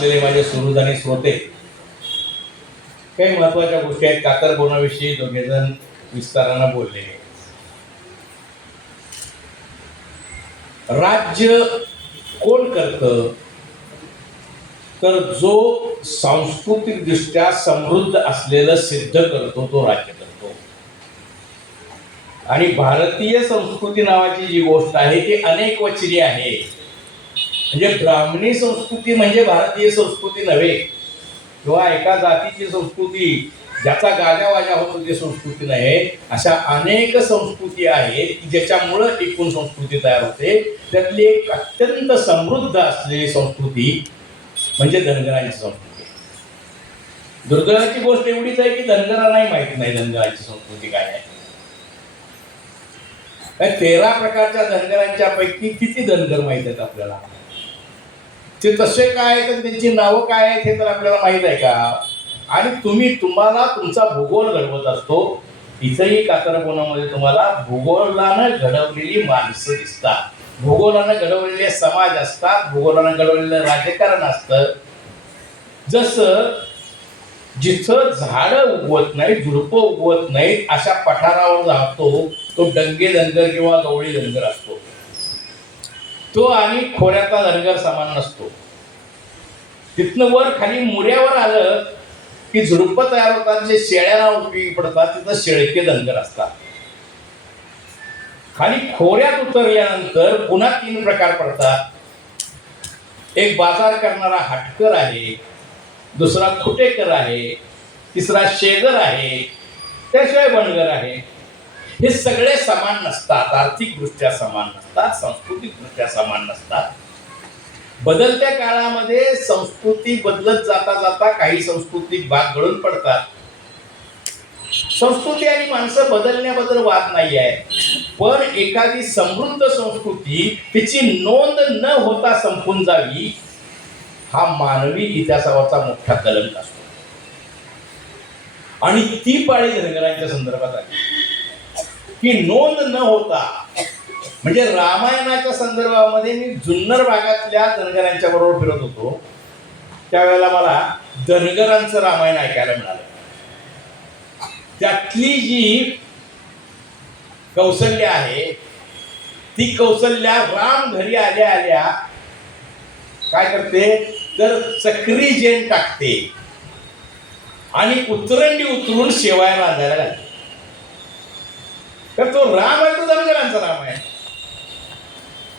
असलेले माझे सुरुज आणि श्रोते काही महत्त्वाच्या गोष्टी आहेत. कातर बोनाविषयी दोघे जण विस्तारानं बोलले. राज्य कोण करतं? तर जो सांस्कृतिक दृष्ट्या समृद्ध असलेलं सिद्ध करतो तो राज्य करतो. आणि भारतीय संस्कृती नावाची जी गोष्ट आहे ती अनेक वचनी आहे. म्हणजे ब्राह्मणी संस्कृती म्हणजे भारतीय संस्कृती नव्हे. किंवा एका जातीची संस्कृती ज्याचा गाजावाजा होतो ती संस्कृती नाही अशा अनेक संस्कृती आहेत की ज्याच्यामुळं एकूण संस्कृती तयार होते. त्यातली एक अत्यंत समृद्ध असलेली संस्कृती म्हणजे धनगरांची संस्कृती. दुर्दैवाची गोष्ट एवढीच आहे की धनगरांनाही माहीत नाही धनगरांची संस्कृती काय आहे. तेरा प्रकारच्या धनगरांच्या पैकी किती धनगर माहीत आहेत आपल्याला? ते तसे काय आहेत आणि त्यांची नावं काय आहेत हे तर आपल्याला माहीत आहे का? आणि तुम्ही तुम्हाला तुमचा भूगोल घडवत असतो. इथंही कातरपोनामध्ये तुम्हाला भूगोलानं घडवलेली माणसं दिसतात. भूगोलानं घडवलेले समाज असतात भूगोलानं घडवलेलं राजकारण असतं. जसं जिथं झाडं उगवत नाही झुडपं उगवत नाहीत अशा पठारावर राहतो तो डंगे दंगर किंवा गवळी दंगर असतो. तो आणि खोऱ्याचा धनगर समान नसतो. तिथनं वर खाली मुऱ्यावर आलं की झुडपं तयार होतात जे शेळ्याला उपयोगी पडतात तिथं शेळके धनगर असतात. खाली खोऱ्यात उतरल्यानंतर पुन्हा तीन प्रकार पडतात. एक बाजार करणारा हटकर आहे दुसरा खुटेकर आहे तिसरा शेगर आहे त्याशिवाय बनगर आहे. हे सगळे समान नसतात आर्थिकदृष्ट्या समान नसतात सांस्कृतिकदृष्ट्या समान नसतात. बदलत्या काळामध्ये संस्कृती बदलत जाता जाता काही सांस्कृतिक भाग गळून पडतात. संस्कृती आणि माणसं बदलण्याबद्दल वाद नाही आहे. पण एखादी समृद्ध संस्कृती तिची नोंद न होता संपून जावी हा मानवी इतिहासावरचा मोठा कलंक असतो. आणि ती पाळी धनगरांच्या संदर्भात आली. की नोंद न होता म्हणजे रामायणाच्या संदर्भामध्ये मी जुन्नर भागातल्या धनगरांच्या बरोबर फिरत होतो. त्यावेळेला मला धनगरांचं रामायण ऐकायला मिळालं. त्यातली जी कौशल्य आहे ती कौशल्या राम घरी आल्या आल्या काय करते? तर चक्री जेन टाकते. आणि उतरंडी उतरून शेवाय बांधायला लागते तर तो राम आहे तो धनगरांचा राम आहे.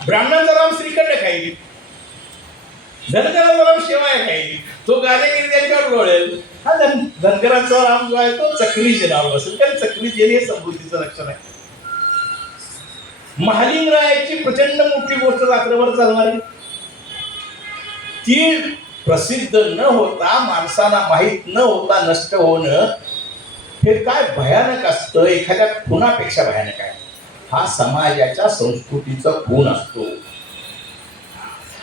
ब्राह्मणांचा राम श्रीखंड खाईल धनगरांचा राम शेवाय खाईल तो गाजेगिरी त्यांच्यावर लोळेल. हा धन धनगरांचा राम जो आहे तो चक्रीचे जेनावर असेल. कारण चक्रीचे हे समृद्धीचं लक्षण आहे. महालिंगरायाची प्रचंड मोठी गोष्ट रात्रभर चालणारी. ती प्रसिद्ध न होता माणसांना माहीत न होता नष्ट होणं हे काय भयानक असतं? एखाद्या खुनापेक्षा भयानक आहे. हा समाजाच्या संस्कृतीचा खून असतो.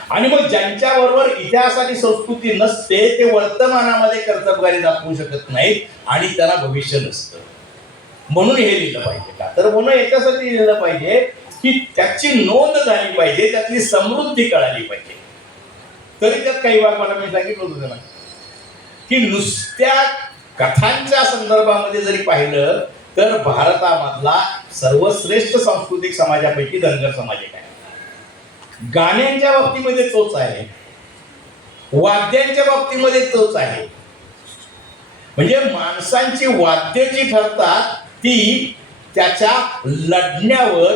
आणि मग ज्यांच्याबरोबर इतिहास आणि संस्कृती नसते ते वर्तमानामध्ये कर्तबगारी दाखवू शकत नाहीत आणि त्यांना भविष्य नसतं. म्हणून हे लिहिलं पाहिजे का? तर म्हणून याच्यासाठी लिहिलं पाहिजे की त्याची नोंद झाली पाहिजे त्यातली समृद्धी कळाली पाहिजे. तरी त्यात काही भाग मला मी सांगितलं होतं त्यांना की नुसत्या कथांच्या संदर्भामध्ये जरी पाहिलं तर भारतामधला सर्वश्रेष्ठ सांस्कृतिक समाजापैकी धनगर समाज एक आहे. गाण्यांच्या बाबतीमध्ये तोच आहे. वाद्यांच्या बाबतीमध्ये तोच आहे. म्हणजे माणसांची वाद्य जी ठरतात ती त्याच्या लढण्यावर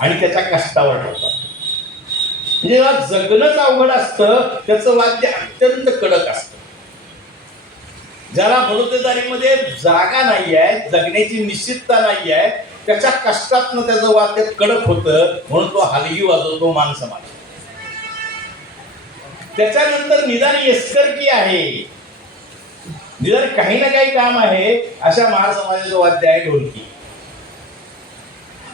आणि त्याच्या कष्टावर ठरतात. म्हणजे जगणंच अवघड असतं त्याचं वाद्य अत्यंत कडक असतं. ज्याला बडोतेदारीमध्ये जागा नाही आहे जगण्याची निश्चितता नाही आहे त्याच्या कष्टातनं त्याचं वाद्य कडक होतं म्हणून तो हलगी वाजवतो मान समाज त्याच्यानंतर निदान येस्करकी आहे. निदान काही ना काही काम आहे अशा महासमाजाचं वाद्य आहे ढोलकी.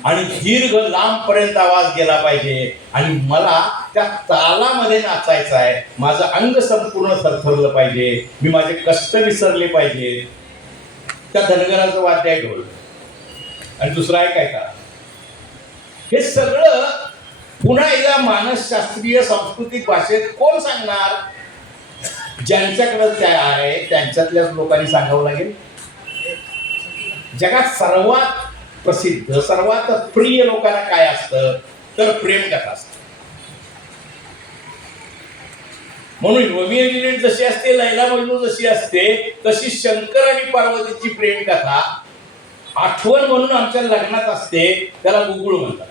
आणि दीर्घ लांबपर्यंत आवाज गेला पाहिजे. आणि मला त्या तालामध्ये नाचायचं आहे. माझं अंग संपूर्ण थरथरलं पाहिजे. मी माझे कष्ट विसरले पाहिजे. त्या धनगराचं वाद्य आहे ढोल. आणि दुसरं आहे काय का? हे सगळं पुन्हा एकदा मानसशास्त्रीय सांस्कृतिक भाषेत कोण सांगणार? ज्यांच्याकडे त्या आहे त्यांच्यातल्याच लोकांनी सांगावं लागेल. जगात सर्वात प्रसिद्ध सर्वात प्रिय लोकांना काय असतं? तर प्रेम कथा असत. म्हणून रोमिओ जशी असते लैला मजनू जशी असते तशी शंकर आणि पार्वतीची प्रेम कथा आठवण म्हणून आमच्या लग्नात असते त्याला गुगुळ म्हणतात.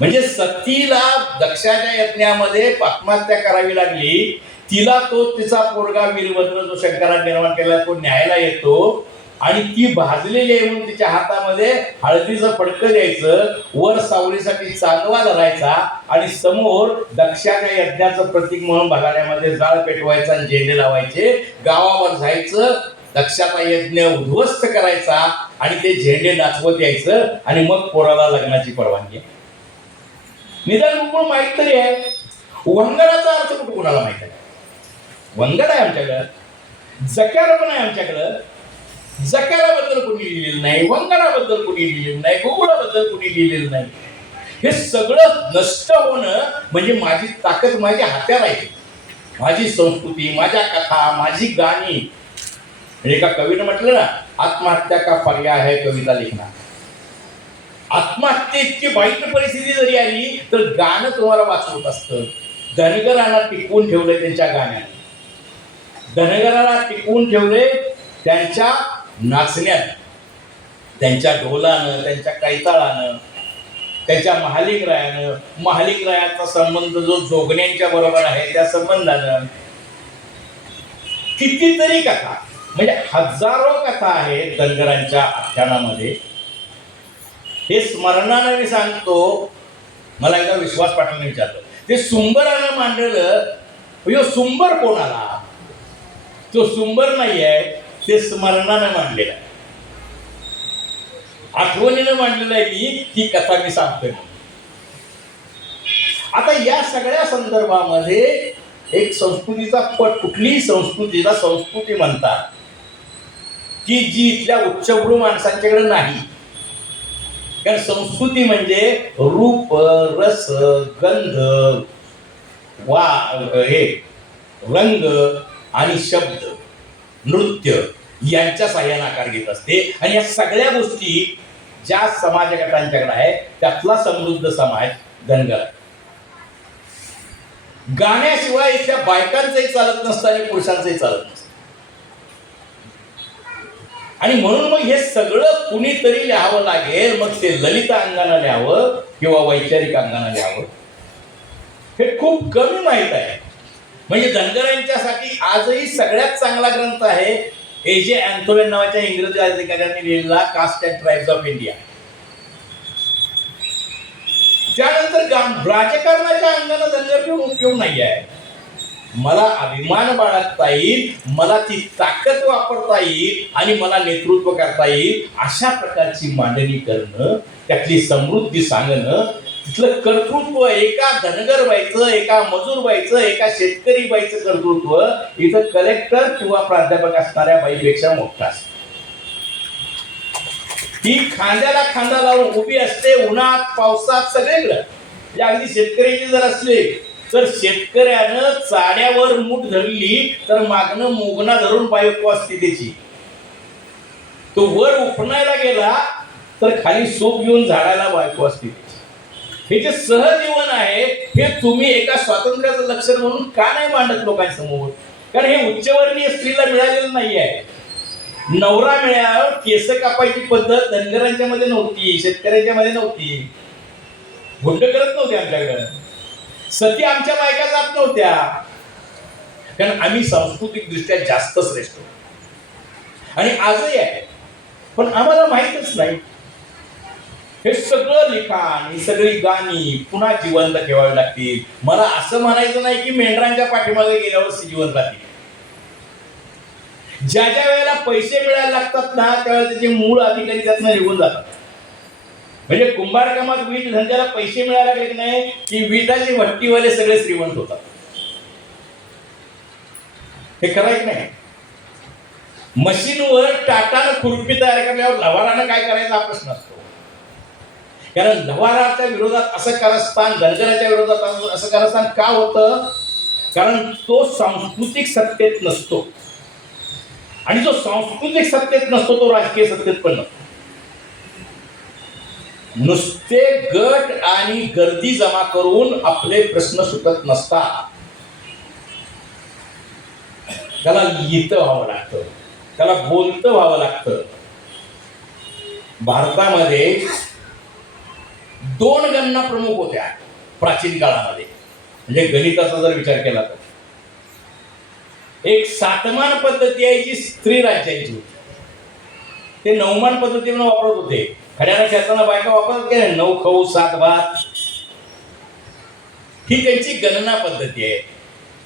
म्हणजे सतीला दक्षाच्या यज्ञामध्ये आत्महत्या करावी लागली तिला तो तिचा पोरगा वीरभद्र जो शंकराने निर्माण केला तो न्यायला येतो आणि ती भाजलेली आहे म्हणून तिच्या हातामध्ये हळदीचं फडकं द्यायचं वर सावलीसाठी चांदवा धरायचा आणि समोर दक्षाच्या यज्ञाचं प्रतीक म्हणून बघाड्यामध्ये जाळ पेटवायचा आणि झेंडे लावायचे. गावावर जायचं दक्षाचा यज्ञ उद्ध्वस्त करायचा आणि ते झेंडे नाचवत यायचं आणि मग पोराला लग्नाची परवानगी. निदान गुगुळ माहीत तरी आहे. वंगडाचा अर्थ कुठं कुणाला माहीत आहे? वंगड आहे आमच्याकडं. जकार पण आहे आमच्याकडं. जकाराबद्दल कोणी लिहिलेलं नाही वंगणाबद्दल कोणी लिहिलेलं नाही गोगुळाबद्दल कोणी लिहिलेलं नाही. हे सगळं नष्ट होणं म्हणजे माझी ताकद माझ्या हात्यात आहे. माझी संस्कृती माझ्या कथा माझी गाणी. म्हणजे एका कवीनं म्हटलं ना आत्महत्या का पर्याय आहे कविता लिखना आत्महत्या इतकी वाईट परिस्थिती जरी आली तर गाणं तुम्हाला वाचवत असतं. धनगरांना टिकवून ठेवलंय त्यांच्या गाण्याने. धनगराला टिकवून ठेवले त्यांच्या नाचण्यात त्यांच्या ढोलानं त्यांच्या कैताळानं त्यांच्या महालिक रायानं महालिक रायाचा संबंध जो जोगण्यांच्या बरोबर आहे त्या संबंधानं कितीतरी कथा म्हणजे हजारो कथा आहेत धनगरांच्या आख्यानामध्ये. हे स्मरणानं मी सांगतो मला एकदा विश्वास पाटलांनी विचारलं ते सुंबरानं मांडलेलं सुंबर कोणाला? तो सुंबर नाही आहे ते स्मरणानं मांडलेलं आहे. आठवणीनं मांडलेलं आहे मी ती कथा मी सांगतोय आता या सगळ्या संदर्भामध्ये एक संस्कृतीचा पट कुठलीही संस्कृतीला संस्कृती म्हणतात की जी इथल्या उच्चभ्रू माणसांच्याकडे नाही. कारण संस्कृती म्हणजे रूप रस गंध वा हे रंग आणि शब्द नृत्य. यांच्या सहाय्याने आकार घेत असते. आणि या सगळ्या गोष्टी ज्या समाज गटांच्याकडे आहे त्यातला समृद्ध समाज धनगर गाण्याशिवाय इथल्या बायकांचंही चालत नसतं आणि पुरुषांचंही चालत नसतं. आणि म्हणून मग हे सगळं कुणीतरी लिहावं लागेल मग ते ललित अंगानं लिहावं किंवा वैचारिक अंगानं लिहावं हे खूप कमी माहीत आहे. म्हणजे धनगरांच्यासाठी आजही सगळ्यात चांगला ग्रंथ आहे ए जे अँथोलेन नावाच्या इंग्रजी अधिकाऱ्यांनी लिहिलेला caste and tribes of India त्यानंतर राजकारणाच्या अंगानं धनगर घेऊन उपयोग नाही आहे मला अभिमान बाळगता येईल मला ती ताकद वापरता येईल आणि मला नेतृत्व करता येईल अशा प्रकारची मांडणी करणं त्यातली समृद्धी सांगणं तिथलं कर्तृत्व एका धनगर व्हायचं एका मजूर व्हायचं एका शेतकरी व्हायचं कर्तृत्व इथं कलेक्टर किंवा प्राध्यापक असणाऱ्या बाईपेक्षा मोठं असतं. ही खांद्याला खांदा लावून उभी असते उन्हात पावसात सगळीकडं. जे अगदी शेतकऱ्याची जर असले तर शेतकऱ्यानं चाड्यावर मूठ धरली तर मागणं मोगना धरून बायको असते त्याची. तो वर उफणायला गेला तर खाली सोप घेऊन झाडाला बायको असते. हे जे सहजीवन आहे हे तुम्ही एका स्वातंत्र्याचं लक्षण म्हणून का नाही मांडत लोकांसमोर? कारण हे उच्चवर्णीय स्त्रीला मिळालेलं नाही आहे नवरा मिळाल्यावर केस कापायची पद्धत धनगरांच्या मध्ये नव्हती शेतकऱ्यांच्या मध्ये नव्हती. गुंड करत नव्हते आमच्याकडे. सती आमच्या बायका जात नव्हत्या. कारण आम्ही सांस्कृतिक दृष्ट्या जास्त श्रेष्ठ. आणि आजही आहे. पण आम्हाला माहीतच नाही हे सगळं लिखाण ही सगळी गाणी पुन्हा जिवंत ठेवावी लागतील. मला असं म्हणायचं नाही की मेंढरांच्या पाठीमागे गेल्यावर जिवंत राहतील. ज्या ज्या वेळेला पैसे मिळायला लागतात ना त्यावेळेला त्याचे मूळ अधिकारी त्यातनं निघून जातात. म्हणजे कुंभार कामात वीट धंद्याला पैसे मिळायला लागले की नाही की विटाची भट्टीवाले सगळे श्रीमंत होतात. हे खरं की नाही? मशीनवर टाटानं खुरपी तयार करण्यावर लवारानं काय करायचा हा प्रश्न असतो. कारण लवाराच्या विरोधात असं कारस्थान धनगराच्या विरोधात असं- असं कारस्थान का होतं? कारण तो सांस्कृतिक सत्तेत नसतो. आणि जो सांस्कृतिक सत्तेत नसतो तो राजकीय सत्तेत पण नसतो. नुसते गट आणि गर्दी जमा करून आपले प्रश्न सुटत नसतात. त्याला लिहितं व्हावं लागतं. त्याला बोलतं व्हावं लागतं. भारतामध्ये दोन गणना प्रमुख होत्या प्राचीन काळामध्ये. म्हणजे गणिताचा जर विचार केला तर. एक सातमान पद्धती आहे जी स्त्री राज्यांची होती. ते नवमान पद्धतीने वापरत होते. खड्याला खेळताना बायका वापरत की नऊ खाऊ सात भात ही त्यांची गणना पद्धती आहे.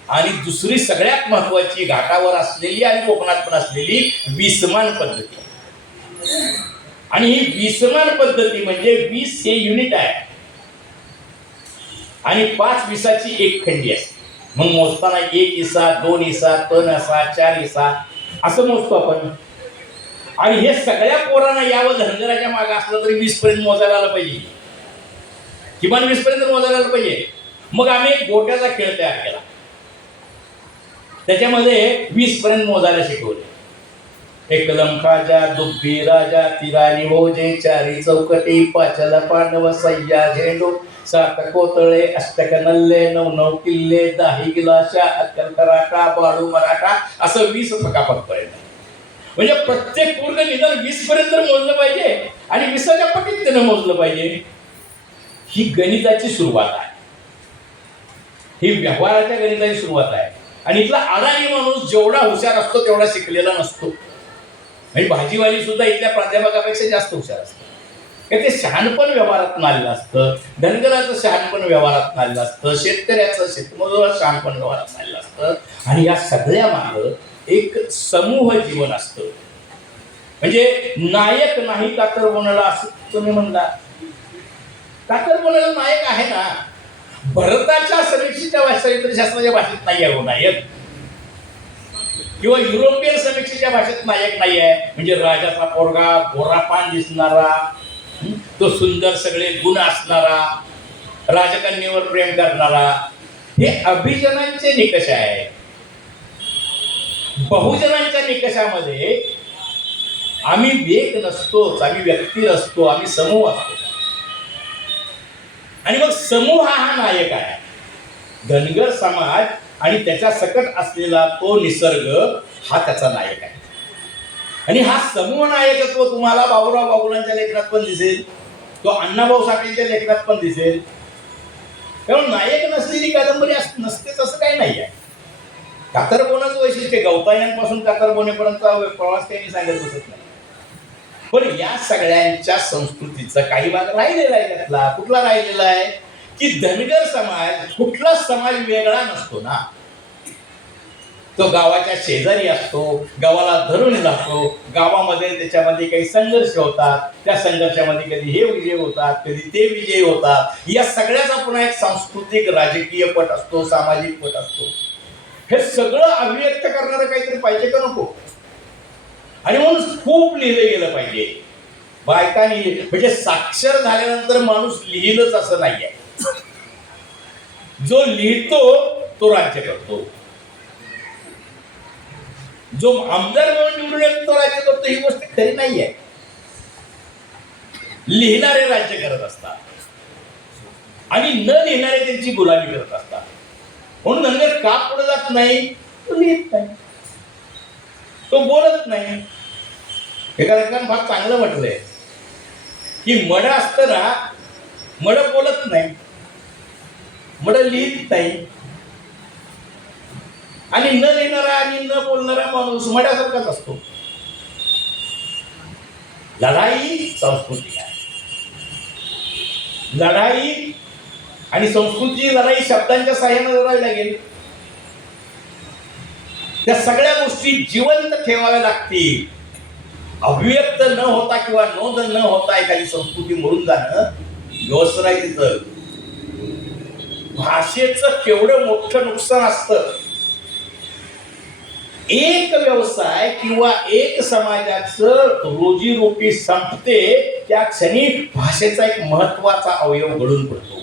आणि दुसरी सगळ्यात महत्वाची घाटावर असलेली आणि कोकणात पण असलेली विसमान पद्धती. आणि ही विसमान पद्धती म्हणजे वीस हे युनिट आहे. आणि पाच विसाची एक खंडी असते मग मोजताना एक इसा दोन इसा तन असा चार इसा असं मोजतो आपण. आणि हे सगळ्या पोरांना यावं धनगराच्या मागे असलं तरी वीस पर्यंत मोजायला आलं पाहिजे. किमान वीस पर्यंत मोजायला आलं पाहिजे. मग आम्ही एक गोट्याचा खेळ तयार केला. त्याच्यामध्ये वीस पर्यंत मोजायला शिकवले. एक लंकाजा दुब्बी राजा तिराणी भोजे चारी चौकटी पाचला पांडव सय्या झेंडू सात कोतळे अष्टक नल्ले नऊ नऊ किल्ले दाही गिलाशा अक्कल कराटा बाळू मराठा असं वीस पर्यंत म्हणजे प्रत्येक पूर्ण निदान वीस पर्यंत मोजलं पाहिजे आणि विसाच्या पटीत त्यानं मोजलं पाहिजे. ही गणिताची सुरुवात आहे. ही व्यवहाराच्या गणिताची सुरुवात आहे. आणि इथला अडाणी माणूस जेवढा हुशार असतो तेवढा शिकलेला नसतो. आणि भाजीवाली सुद्धा इथल्या प्राध्यापकापेक्षा जास्त हुशार असतात कारण ते शहाणपण व्यवहारात आलेलं असतं. धनगराचं शहाणपण व्यवहारात आलेलं असतं. शेतकऱ्याचं शेतमजुराचं शहाणपण व्यवहारात आलेलं असतं. आणि या सगळ्या मागं एक समूह जीवन असतं. म्हणजे नायक नाही कातर बोनाला असं तुम्ही म्हणला कातर बोनाला नायक आहे ना? भरताच्या समीक्षेच्या शास्त्राच्या भाषेत नाही आहे हो नायक. किंवा युरोपियन समीक्षेच्या भाषेत नायक नाही आहे. म्हणजे राजाचा पोरगा गोरापान दिसणारा तो सुंदर सगळे गुण असणारा राजकन्येवर प्रेम करणारा हे अभिजनांचे निकष आहे. बहुजनांच्या निकषामध्ये आम्ही वेग नसतोच आम्ही व्यक्ती नसतो आम्ही समूह असतो. आणि मग समूह हा नायक आहे. धनगर समाज आणि त्याच्या सकट असलेला तो निसर्ग हा त्याचा नायक आहे. आणि हा समूह नायकत्व तुम्हाला बाबूराव बाबुलांच्या लेखनात पण दिसेल तो अण्णाभाऊ साठेंच्या लेखनात पण दिसेल. त्यामुळे नायक नसलेली कादंबरी नसतेच असं काही नाही आहे कातरबोनाचं वैशिष्ट्य गवतायांपासून कातरबोनेपर्यंत प्रवास काही सांगत बसत नाही. पण या सगळ्यांच्या संस्कृतीचा काही भाग राहिलेला आहे त्यातला. कुठला राहिलेला आहे? की धनगर समाज कुठलाच समाज वेगळा नसतो ना. तो गावाच्या शेजारी असतो गावाला धरून जातो गावामध्ये त्याच्यामध्ये काही संघर्ष होतात त्या संघर्षामध्ये कधी हे विजय होतात कधी ते विजय होतात. या सगळ्याचा पुन्हा एक सांस्कृतिक राजकीय पट असतो सामाजिक पट असतो. हे सगळं अभिव्यक्त करणारं काहीतरी पाहिजे का नको? आणि म्हणून खूप लिहिलं गेलं पाहिजे. बायकांनी म्हणजे साक्षर झाल्यानंतर माणूस लिहिलंच असं नाहीये. जो लिहितो तो राज्य करतो. जो आमदार म्हणून निवडून येतो तो राज्य करतो. ही गोष्ट खरी नाही आहे लिहिणारे राज्य करत असतात. आणि न लिहिणारे त्यांची गुलामी करत असतात. म्हणून धनगर का पुढे जात नाही? तो लिहित नाही. तो बोलत नाही. एका लेखकानं फार चांगलं म्हटलंय की मड असताना मड बोलत नाही. मड लिहित नाही आणि न लिहिणारा आणि न बोलणारा माणूस मड्यासारखाच असतो. लढाई संस्कृती आहे. लढाई आणि संस्कृतीची लढाई शब्दांच्या सहाय्याने लढावी लागेल. त्या सगळ्या गोष्टी जिवंत ठेवाव्या लागतील. अभिव्यक्त न होता किंवा नोंद न होता एखादी संस्कृती मरून जाणं व्यवस्थ नाही तिथं. भाषेचं केवढं मोठं नुकसान असतं? एक व्यवसाय किंवा एक समाजाचं रोजीरोटी संपते त्या क्षणी भाषेचा एक महत्त्वाचा अवयव घडून पडतो.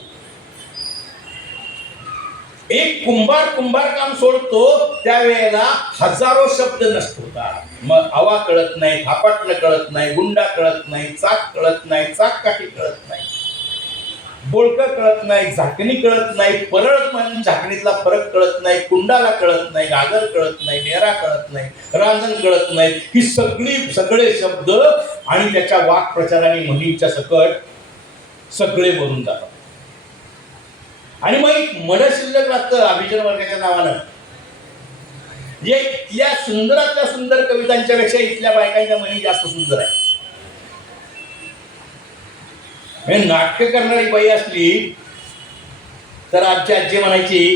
एक कुंभार कुंभार काम सोडतो त्यावेळेला हजारो शब्द नष्ट होतात. मग आवा कळत नाही थापाटणं कळत नाही गुंडा कळत नाही चाक कळत नाही चाक काठी कळत नाही. बोळकं कळत नाही झाकणी कळत नाही परळ म्हणून झाकणीतला फरक कळत नाही कुंडाला कळत नाही गागर कळत नाही डेरा कळत नाही रांजण कळत नाही. ही सगळी सगळे शब्द आणि त्याच्या वाक्प्रचार आणि म्हणीच्या सकट सगळे मरून जातात. आणि मग एक मन शिल्लक लागतं अभिजन वर्गाच्या नावानं. जे इथल्या सुंदरातल्या सुंदर कवितांच्या पेक्षा इथल्या बायकांच्या मनी जास्त सुंदर आहे म्हणजे नाटक करणारी बाई असली तर आजची आजी म्हणायची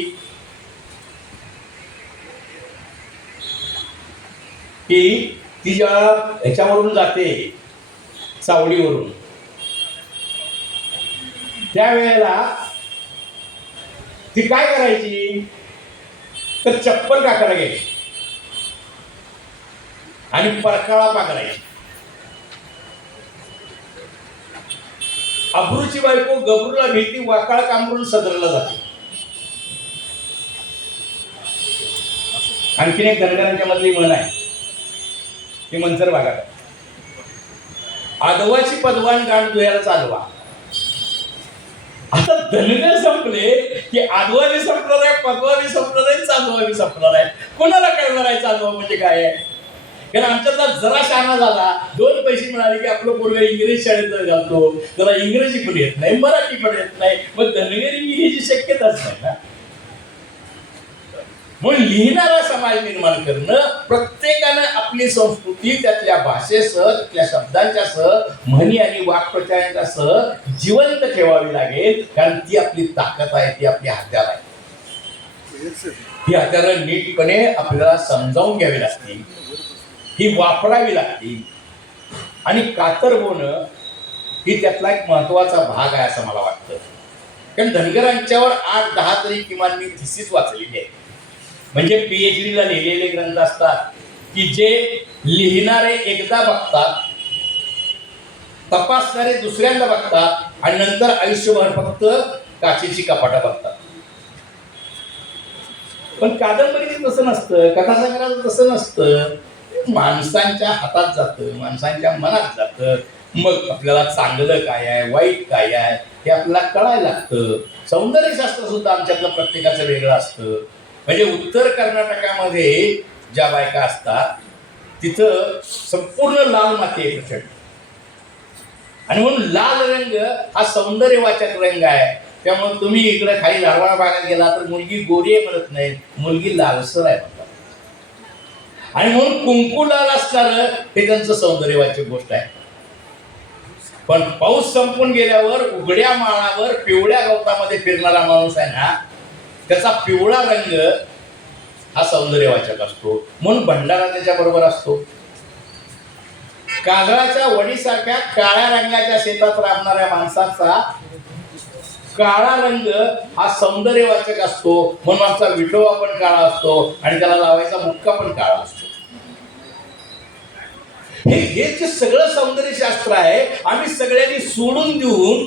की ती ज्या ह्याच्यावरून जाते चावडीवरून त्यावेळेला ती काय करायची? तर चप्पल टाकायला घ्यायची. आणि परकाळा पाकडायची अब्रूची बायको गबरूला भीती वाकाळ कांबरून सदरला जाते. आणखीन एक धनगरांच्या मधली म्हण आहे. ती मंचर भागात आदवाची पदवान गाण दुयाला चालवा. आता धनगर संपले की आदवानी संपणार आहे पदवानी संपणार आहे चालवानी संपणार आहे. कोणाला कळणार आहे चालवा म्हणजे काय आहे? कारण आमच्यातला जरा शहाणा झाला. दोन पैसे मिळाले की आपलं पोरग इंग्रजी शाळेत घालतो त्याला इंग्रजी पण येत नाही मराठी पण येत नाही. मग धनगरी लिहायची शक्यताच नाही ना. म्हणून लिहिणारा समाज निर्माण करणं प्रत्येकानं आपली संस्कृती त्यातल्या भाषेसह त्यातल्या शब्दांच्या सह म्हणी आणि वाक्प्रचारांच्या सह जिवंत ठेवावी लागेल कारण ती आपली ताकद आहे ती आपली हत्यार आहे. ही हत्यारं नीटपणे आपल्याला समजावून घ्यावी लागतील. ही वापरावी लागतील आणि कातर होणं ही त्यातला एक महत्त्वाचा भाग आहे असं मला वाटतं. कारण धनगरांच्यावर आठ दहा तरी किमान मी थिसीस वाचलेली आहे. म्हणजे पीएच डीला लिहिलेले ग्रंथ असतात की जे लिहिणारे एकदा बघतात तपासणारे दुसऱ्यांदा बघतात आणि नंतर आयुष्यभर फक्त काचेची कपाटा बघतात. पण कादंबरीचं तसं नसतं कथासंग्रहाचं तसं नसतं. माणसांच्या हातात जातं माणसांच्या मनात जातं. मग आपल्याला चांगलं काय आहे वाईट काय आहे हे आपल्याला कळायला लागतं. सौंदर्यशास्त्र सुद्धा आमच्यातलं प्रत्येकाचं वेगळं असतं. म्हणजे उत्तर कर्नाटकामध्ये ज्या बायका असतात तिथं संपूर्ण लाल माती आहे प्रचंड. आणि म्हणून लाल रंग हा सौंदर्यवाचक रंग आहे. त्यामुळे तुम्ही इकडे खाली धारवाड भागात गेला तर मुलगी गोरी आहे म्हणत नाही मुलगी लालसर आहे आणि म्हणून कुंकू लाल असणार हे त्यांचं सौंदर्यवाचक गोष्ट आहे. पण पाऊस संपून गेल्यावर उघड्या माळावर पिवळ्या गवतामध्ये फिरणारा माणूस आहे ना त्याचा पिवळा रंग हा सौंदर्यवाचक असतो. म्हणून भंडारा त्याच्या बरोबर असतो. काजळाच्या वडीसारख्या काळ्या रंगाच्या शेतात राबणाऱ्या माणसाचा काळा रंग हा सौंदर्यवाचक असतो. म्हणून आमचा विठोबा पण काळा असतो आणि त्याला लावायचा मुक्का पण काळा असतो. हे हे जे सगळं सौंदर्यशास्त्र आहे आम्ही सगळ्यांनी सोडून देऊन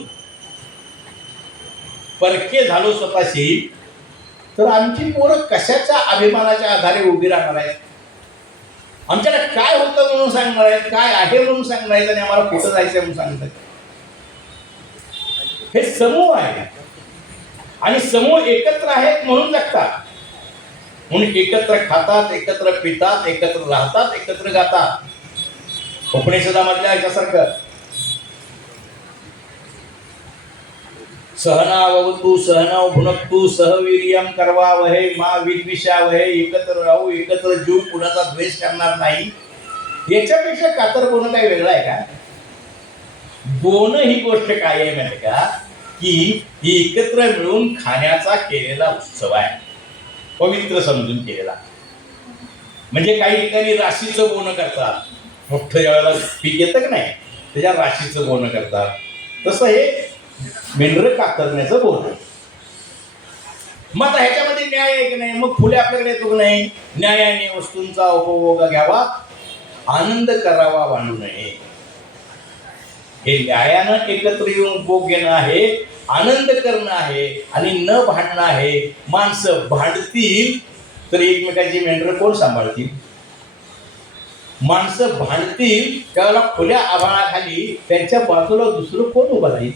परके झालो स्वतःशी. तर आमची पोरं कशाच्या अभिमानाच्या आधारे उभी राहणार आहेत? आमच्याकडे काय होतं म्हणून सांगणार आहेत? काय आहे म्हणून सांगणार आहेत? आणि आम्हाला कुठं जायचं म्हणून सांगतात हे समूह आहे. आणि समूह एकत्र आहेत म्हणून जगतात. म्हणून एकत्र खातात एकत्र पितात एकत्र राहतात एकत्र गातात. उपनिषदामधल्या याच्यासारखं. सहनावतू सहनाव भुनक्तू सहवीर्यम करवावहे मा विद्विषावहे एकत्र राहू एकत्र जीव कुणाचा द्वेष करणार नाही. याच्यापेक्षा कातर बोलणं काही वेगळं आहे का? बोलणं ही गोष्ट काय आहे माहिती का? की ही एकत्र मिळून खाण्याचा केलेला उत्सव आहे. पवित्र समजून केलेला. म्हणजे काही ठिकाणी राशीचं बोनं करतात. मोठं ज्यावेळेला पीक येतं का नाही? त्याच्या राशीचं बोलणं करतात. तसं हे मेंढरं कातरण्याचं बोलणं. मग आता ह्याच्यामध्ये न्याय आहे की नाही? मग फुले आपल्याकडे येतो की नाही? न्यायाने वस्तूंचा उपभोग घ्यावा. आनंद करावा बांधू नये. हे न्यायानं एकत्र येऊन उपभोग घेणं आहे आनंद करणं आहे आणि न भांडणं आहे. माणसं भांडतील तर एकमेकांची मेंढरं कोण सांभाळतील? माणसं भांडतील त्यावेळेला खुल्या आभाळाखाली त्यांच्या बाजूला दुसरं कोण उभं राहील?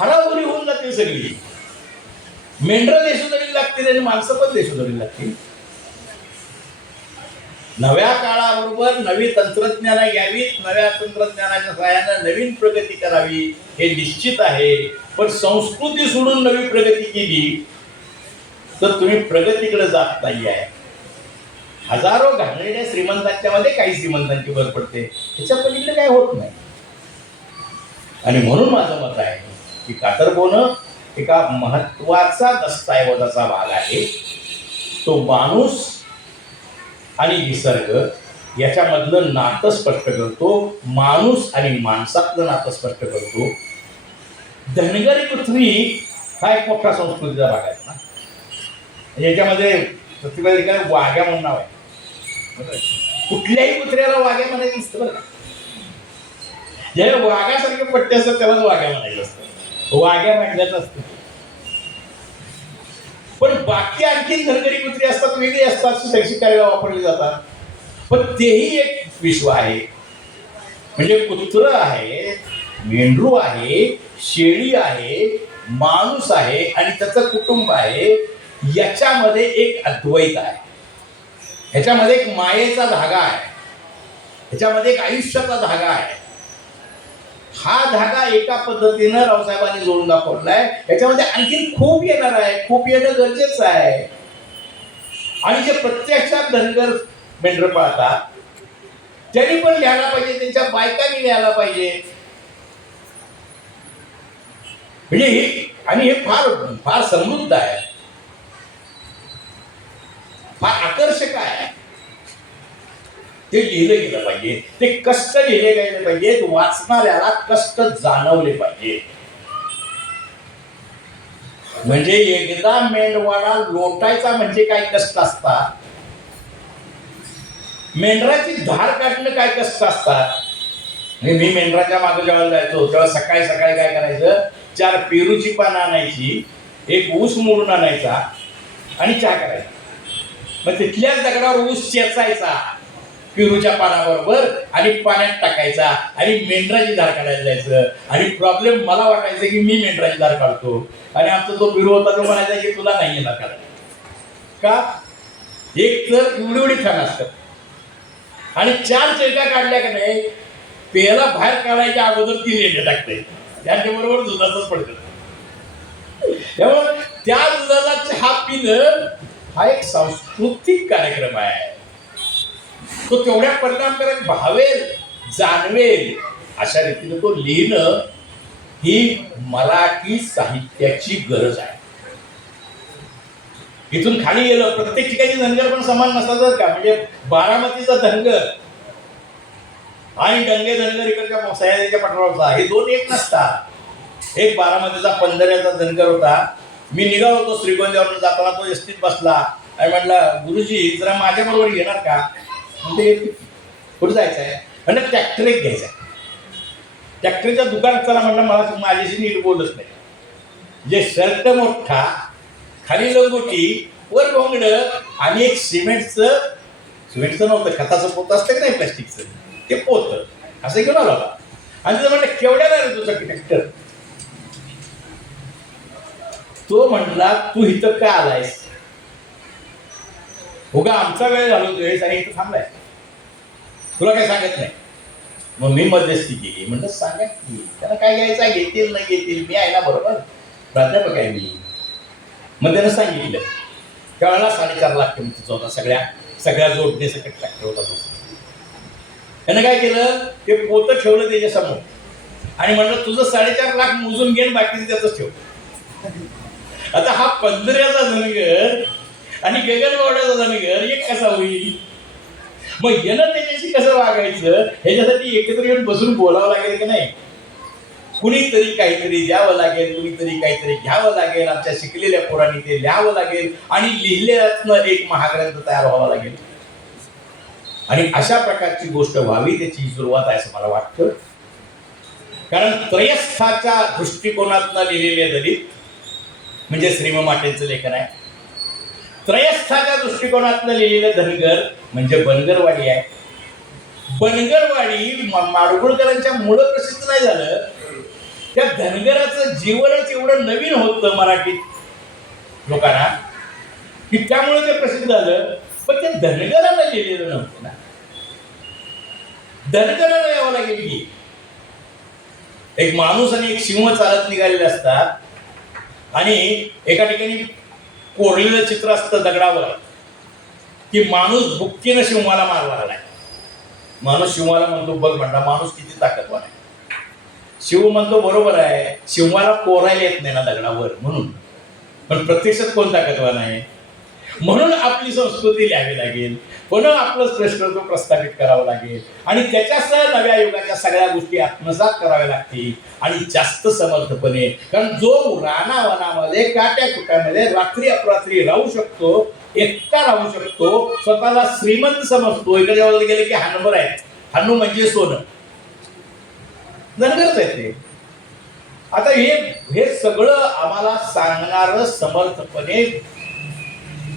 हरावरी होऊन जाते सगळी. मेंढरं देशोधडी लागतील आणि माणसं पण देशोधडी लागतील. नव्या काळाबरोबर नवी तंत्रज्ञान यावीत नव्या तंत्रज्ञानाच्या सहाय्यानं नवीन प्रगती करावी हे निश्चित आहे. पण संस्कृती सोडून नवी प्रगती केली तर तुम्ही प्रगतीकडे जात नाही आहे हजारो घाललेल्या श्रीमंतांच्या मध्ये काही श्रीमंतांची भर पडते. त्याच्या पलीकडे काय होत नाही. आणि म्हणून माझं मत आहे की कातरबोनं एका महत्त्वाचा दस्तऐवजाचा भाग आहे. तो माणूस आणि निसर्ग याच्यामधलं नातं स्पष्ट करतो माणूस आणि माणसातलं नातं स्पष्ट करतो. धनगरी पृथ्वी हा एक मोठा संस्कृतीचा भाग आहे ना. याच्यामध्ये प्रतिभा ठिकाणी वाघ्या म्हणून नाव आहे? कुठल्याही कुत्र्याला वाघ्या म्हणायचं नसतं बरं का. जे वाघासारखे पट्टे असतात त्यालाच वाघ्या म्हणायचं असतं. वाघ्या म्हणल्याच असतं. पण बाकी आणखी धनगरी कुत्री असतात वेगळी असतात शैक्षिक कार्याला वापरली जातात. पण तेही एक विश्व आहे. म्हणजे कुत्र आहे मेंढरू आहे शेळी आहे माणूस आहे आणि त्याचं कुटुंब आहे याच्यामध्ये एक अद्वैत आहे. ह्याच्यामध्ये एक मायेचा धागा आहे. ह्याच्यामध्ये एक आयुष्याचा धागा आहे. हा धागा एका पद्धतीनं रावसाहेबांनी जोडून दाखवलाय. याच्यामध्ये आणखीन खूप येणार आहे. खूप येणं गरजेचं आहे. आणि जे प्रत्यक्षात धनगर मेंढर पाळतात त्यांनी पण लिहायला पाहिजे त्यांच्या बायकांनी लिहायला पाहिजे. म्हणजे हे आणि हे फार फार समृद्ध आहे. फार आकर्षक आहे. ते लिहिलं गेलं पाहिजे. ते कष्ट लिहिले गेले पाहिजेत वाचणाऱ्याला कष्ट जाणवले पाहिजे. म्हणजे एकदा मेंढवाडा लोटायचा म्हणजे काय कष्ट असतात? मेंढराची धार काढणं काय कष्ट असतात? म्हणजे मी मेंढराच्या मागे जेव्हा जायचो तेव्हा सकाळी सकाळी काय करायचं? चार पेरूची पानं आणायची एक ऊस मोडून आणायचा आणि चहा करायचा. मग तिथल्याच दगडावर ऊस चेचायचा पेरूच्या पानाबरोबर आणि पाण्यात टाकायचा. आणि मेंढराची धार काढायला जायचं. आणि प्रॉब्लेम मला वाटायचं की मी मेंढराची धार काढतो. आणि आमचा जो पेरू होता तो म्हणायचा की तुला नाही येणार काढायला. का? एक तर एवढी एवढी छान असतात. आणि चार चिरका काढल्या का नाही पेला बाहेर काढायच्या अगोदर ती लेण्या टाकते त्याच्याबरोबर दुधाचंच पडतं त्यामुळे त्या दुधाला चहा पिणं हा एक सांस्कृतिक कार्यक्रम आहे. तो तेवढ्या परिणामकारक भावेल जाणवेल अशा रीतीने तो लिहिणं ही मराठी साहित्याची गरज आहे. इथून खाली गेलं प्रत्येक ठिकाणी धनगर पण समान नसतात का. म्हणजे बारामतीचा धनगर आणि डंगे धनगर इकडच्या सह्याद्रीच्या पठारावरचा हे दोन एक नसतात. एक बारामतीचा पंधऱ्याचा धनगर होता. मी निघालो होतो श्रीगोंद्यावरून जाताना तो एसटीत बसला. आणि म्हटला गुरुजी जरा माझ्या बरोबर घेणार का? म्हणजे कुठे जायचं आहे म्हणजे ट्रॅक्टर एक घ्यायचा आहे ट्रॅक्टरच्या दुकानात चला म्हटलं मला माझ्याशी नीट बोलत नाही. जे शर्ट मोठा खाली लंगोटी वर भोंगड आणि एक सिमेंटचं सिमेंटचं नव्हतं खताचं पोत असतं की नाही प्लास्टिकचं? ते पोत. असं घेऊन आला होता आणि तिथं म्हणलं केवढ्याला रे तुझं ट्रॅक्टर? तो म्हणला तू इथं का आलायस? उगा आमचा वेळ घालवतोय आणि इथं थांबलाय. तुला काय सांगत नाही. मग मी मध्यस्थी केली. म्हणलं सांगा की त्यांना काय घ्यायचं घेतील नाही घेतील मी आहे ना बरोबर? प्राध्यापक आहे मी. मग त्यानं सांगितलं त्यावेळेला साडेचार लाख किमतीचा होता सगळ्या सगळ्या जोडणे सकट ट्रॅक्टर होता तो. त्यानं काय केलं? ते पोतं ठेवलं त्याच्यासमोर. आणि म्हणलं तुझं साडेचार लाख मोजून घेण बाकीचं त्याचं ठेव. आता हा पंधऱ्याचा धनगर आणि गगनबावड्याचा धनगर एक कसा होईल? मग येणं त्याच्याशी कसं वागायचं? ह्याच्यासाठी एकत्र येऊन बसून बोलावं लागेल की नाही? कुणीतरी काहीतरी द्यावं लागेल कुणीतरी काहीतरी घ्यावं लागेल आमच्या शिकलेल्या पोरांनी ते लिहावं लागेल आणि लिहिल्यातनं एक महाग्रंथ तयार व्हावा लागेल. आणि अशा प्रकारची गोष्ट व्हावी त्याची सुरुवात आहे असं मला वाटतं. कारण त्रयस्थाच्या दृष्टिकोनातनं लिहिलेले दलित म्हणजे श्रीम माटेंचं लेखन आहे. त्रयस्थाच्या दृष्टिकोनातनं लिहिलेलं धनगर म्हणजे बनगरवाडी आहे. बनगरवाडी माडगुळकरांच्या मुळं प्रसिद्ध नाही झालं. त्या धनगराचं जीवनच एवढं नवीन होतं मराठीत. लोकांना की त्यामुळे ते प्रसिद्ध झालं. पण ते धनगराला लिहिलेलं नव्हतं ना. धनगराला यावं लागेल की एक माणूस आणि एक सिंह चालत निघालेले असतात. आणि एका ठिकाणी कोरलेलं चित्र असतं दगडावर. की माणूस बुक्कीनं शिवमाला मारला नाही. माणूस शिवमाला म्हणतो बघ म्हणला माणूस किती ताकदवान आहे. शिव म्हणतो बरोबर आहे. शिवमाला कोरायला येत नाही ना दगडावर म्हणून. पण प्रत्यक्षात कोण ताकदवान आहे? म्हणून आपली संस्कृती लिहावी लागेल. पुन्हा आपलं श्रेष्ठत्व प्रस्थापित करावं लागेल. आणि त्याच्यासह नव्या युगाच्या सगळ्या गोष्टी आत्मसात कराव्या लागतील. आणि जास्त समर्थपणे कारण जो रानावनामध्ये काट्या कुट्यामध्ये रात्री अपरात्री राहू शकतो एकटा राहू शकतो स्वतःला श्रीमंत समजतो. इकडे वगैरे गेले की हानभर आहे हानू म्हणजे सोनं. नंतरच आहे ते. आता हे हे सगळं आम्हाला सांगणार समर्थपणे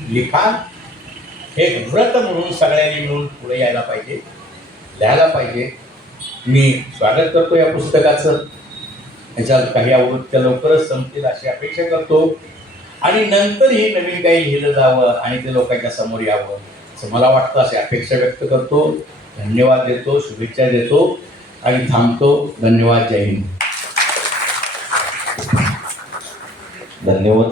लिखाण हे व्रत म्हणून सगळ्यांनी मिळून पुढे यायला पाहिजे लिहायला पाहिजे. मी स्वागत करतो या पुस्तकाचं. त्याच्यात काही आवृत्त्या लवकरच संपतील अशी अपेक्षा करतो. आणि नंतरही नवीन काही लिहिलं जावं आणि ते लोकांच्या समोर यावं असं मला वाटतं अशी अपेक्षा व्यक्त करतो. धन्यवाद देतो शुभेच्छा देतो आणि थांबतो. धन्यवाद जय हिंद. धन्यवाद